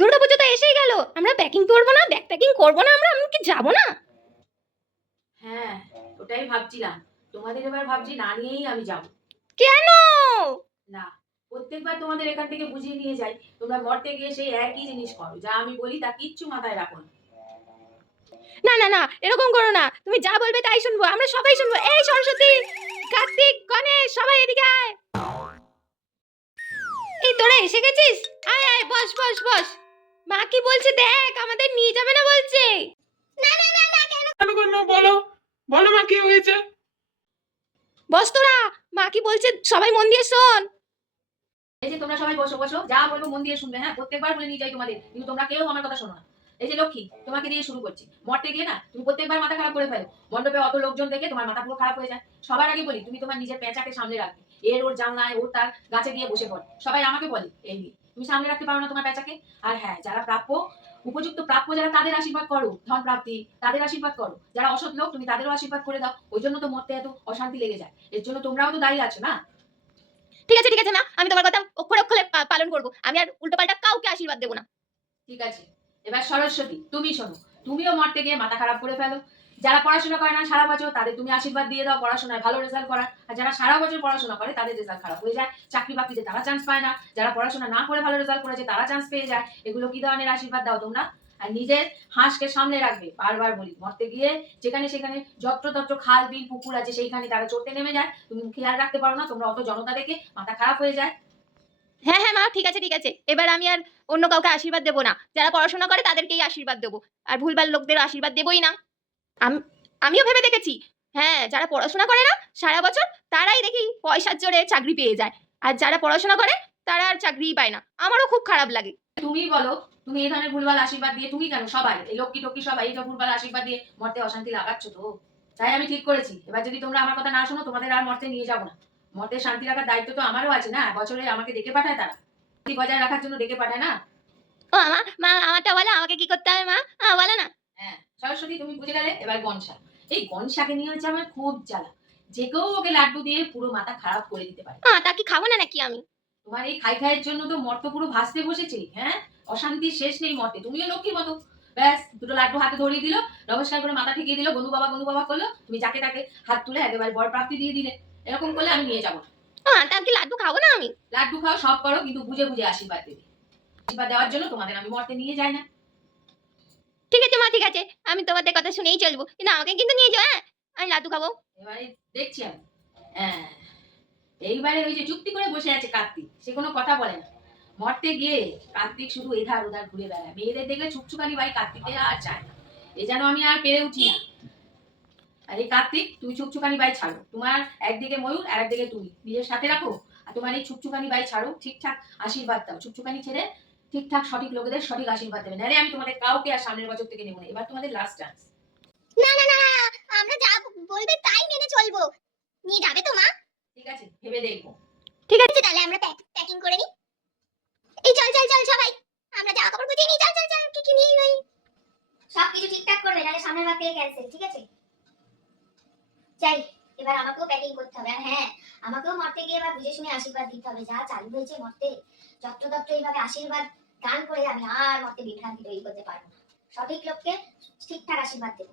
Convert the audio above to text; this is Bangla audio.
দুর্গাপুজো তো এসেই গেল, আমরা প্যাকিং করবো না? ব্যাগ প্যাকিং করবো না? আমরা কি যাবো না? হ্যাঁ, ওটাই ভাবছিলাম। তোমাদের এবার ভাবছি না নিয়েই আমি যাব। কেন? না, প্রত্যেকবার তোমাদের এখান থেকে বুঝিয়ে নিয়ে যাই, তোমরা মরতে গিয়ে সেই একই জিনিস করো। যা আমি বলি তা কিচ্ছু মাথায় রাখো না। না না না, এরকম করো না। তুমি যা বলবে তাই শুনবো, আমরা সবাই শুনবো। এই সরস্বতী, কার্তিক, গণেশ, সবাই এদিকে আয়। এই তোরা এসে গেছিস? আয় আয়, বস বস বস। মা কি বলছে দেখ, আমাদের নিয়ে যাবে না বলছে। না না না না, কেন? কেন কেন বলো, বলো মা কি হয়েছে? বস তোরা, মা কি বলছে সবাই মন দিয়ে শোন। এই যে তোমরা সবাই বসো বসো, যা বলবো মন দিয়ে শুনবে। হ্যাঁ, প্রত্যেকবার বলে নিয়ে যাই তোমাদের, কিন্তু তোমরা কেউ আমার কথা শোনো না। এই যে লক্ষ্মী, তোমাকে দিয়ে শুরু করছি। মরতে গিয়ে না তুমি প্রত্যেকবার মাথা খারাপ করে ফেলো। মণ্ডপে অত লোকজন দেখে তোমার মাথা পুরো খারাপ হয়ে যায়। সবার আগে বলি, তুমি তোমার নিজের পেঁচাকে সামনে রাখবে। এর ওর জানলায় ওর তার গাছে গিয়ে বসে পড়ে। সবাই আমাকে বলে এই নিয়ে তুমি সামনে রাখতে পারো না তোমার পেঁচাকে। আর হ্যাঁ, যারা প্রাপ্য, উপযুক্ত প্রাপ্য যারা, তাদের আশীর্বাদ করো। ধন প্রাপ্তি, তাদের আশীর্বাদ করো। যারা অসৎ লোক, তুমি তাদেরও আশীর্বাদ করে দাও। ওই জন্য তো মরতে এত অশান্তি লেগে যায়। এর জন্য তোমরাও তো দায়ী আছো না? ঠিক আছে মা, আমি তোমার কথা অক্ষরে অক্ষরে পালন করব। আমি আর উল্টোপাল্টা কাউকে আশীর্বাদ দেব না। ঠিক আছে, এবার সরস্বতী তুমি শোনো। তুমিও মরতে গিয়ে মাথা খারাপ করে ফেলো। যারা পড়াশোনা করে না সারা বছর, তাদের তুমি আশীর্বাদ দিয়ে দাও পড়াশোনায় ভালো রেজাল্ট করার। আর যারা সারা বছর পড়াশোনা করে, তাদের রেজাল্ট খারাপ হয়ে যায়, চাকরি বাকরিতে তারা চান্স পায় না। যারা পড়াশোনা না করে ভালো রেজাল্ট করেছে, তারা চান্স পেয়ে যায়। এগুলো কি ধরনের আশীর্বাদ দাও তোমরা? আর নিজের হাঁসকে সামনে রাখবে। বারবার বলি, মরতে গিয়ে যেখানে সেখানে যত্র খাল বিল পুকুর আছে, সেইখানে তারা চড়তে নেমে যায়। তুমি খেয়াল রাখতে পারো না? তোমরা অত জনতা দেখে মাথা খারাপ হয়ে যায়। হ্যাঁ হ্যাঁ মা, ঠিক আছে ঠিক আছে, এবার আমি আর অন্য কাউকে আশীর্বাদ দেবো না। যারা পড়াশোনা করে তাদেরকেই আশীর্বাদ দেবো, আর ভুলভাল লোকদের আশীর্বাদ দেবই না। আমিও ভেবে দেখেছি, হ্যাঁ, যারা পড়াশোনা করে না সারা বছর, তারাই দেখি পয়সার জোরে চাকরি পেয়ে যায়। আর যারা পড়াশোনা করে, তারা আর চাকরিই পায় না। আমারও খুব খারাপ লাগে। তুমি বলো, তুমি এই ধরনের ভুলভাল আশীর্বাদ দিয়ে, তুমি কেন সবাই এই লক্ষ্মী টক্কি সবাই এই ভুলভাল আশীর্বাদ দিয়ে মরতে অশান্তি লাগাচ্ছ তো? তাই আমি ঠিক করেছি, এবার যদি তোমরা আমার কথা না শোনো, তোমাদের আর মরতে নিয়ে যাবো না। মরতে শান্তি রাখার দায়িত্ব তো আমারও আছে না? বছরে আমাকে ডেকে পাঠায় তারা, শান্তি বজায় রাখার জন্য ডেকে পাঠায় না? ও মা আমারটা বলো, আমাকে কি করতে হবে মা? বলো না। হ্যাঁ, সরস্বতী তুমি বুঝে গেলে। এবার গনসা, এই গনসাকে নিয়ে হচ্ছে আমার খুব জ্বালা। যে কেউ ওকে লাড্ডু দিয়ে পুরো মাথা খারাপ করে দিতে পারে। তা কি খাবো না নাকি আমি? তোমার এই খাইয়ের জন্য তো মর্ত পুরো ভাসতে বসেছে। হ্যাঁ, অশান্তির শেষ নেই মর্তে। তুমিও লক্ষ্মীর মতো। ব্যাস, দুটো লাড্ডু হাতে ধরিয়ে দিল, নমস্কার করে মাথা ঠেকিয়ে দিল, গনু বাবা করলো। তুমি যাকে তাকে হাত তুলে একেবারে বর প্রাপ্তি দিয়ে দিলে। এরকম করলে আমি নিয়ে যাবো না। তা কি লাড্ডু খাবো না আমি? লাড্ডু খাও, সব করো, কিন্তু বুঝে বুঝে আশীর্বাদ দেবে। আশীর্বাদ দেওয়ার জন্য তোমাদের আমি মর্তে নিয়ে যাই না। ঠিক আছে মা, ঠিক আছে, আমি তোমাদের কথা শুনেই চলবো, কিন্তু আমাকে কিন্তু নিয়ে যাও। হ্যাঁ, আমি লাড্ডু খাবো। এবারে দেখছি আমি। হ্যাঁ, এইবারে ওই যে চুক্তি করে বসে আছে কার্তিক, সে কোনো কথা বলে না। মরতে গিয়ে কার্তিক শুধু এধার ওধার ঘুরে বেড়ায়। মেয়েদের দেখলে ছুকছুকানি ভাই কার্তিকে আর চায় না। এ যেন আমি আর পেরে উঠি না। আর এই কার্তিক, তুমি ছুকছুকানি বাই ছাড়ো। তোমার একদিকে ময়ূর আর একদিকে তুমি, নিজের সাথে রাখো। আর তোমার এই ছুকছুকানি বাই ছাড়ো, ঠিকঠাক আশীর্বাদ দাও। ছুকছুকানি ছেড়ে ঠিকঠাক সঠিক লোকেদের সঠিক আশীর্বাদ দেবে। নাহলে আমি তোমাদের কাউকে আর সামনের বছর থেকে নেবো না। এবার তোমাদের লাস্ট চান্স। না না না, আমরা যা বলবে তাই মেনে চলবো। নিয়ে যাবে তো মা? ঠিক আছে, ভেবে দেখবো। ঠিক আছে, তাহলে আমরা প্যাকিং করে নিই। এই চল চল চল সবাই, আমরা জামা কাপড় গুছিয়ে নিই। চল চল চল, কি নিয়ে নই, সবকিছু ঠিকঠাক করবে, নাহলে সামনের বার থেকে ক্যান্সেল। ঠিক আছে, যাই। এবার আমাকেও প্যাকিং করতে হবে। আর হ্যাঁ, আমাকেও মরতে গিয়ে এবার বুঝে শুনে আশীর্বাদ দিতে হবে। যা চালু হয়েছে মরতে, যত্র এইভাবে আশীর্বাদ গান করে আমি আর মরতে বিভ্রান্তি তৈরি করতে পারবো না। সঠিক লোককে ঠিকঠাক আশীর্বাদ দেবো।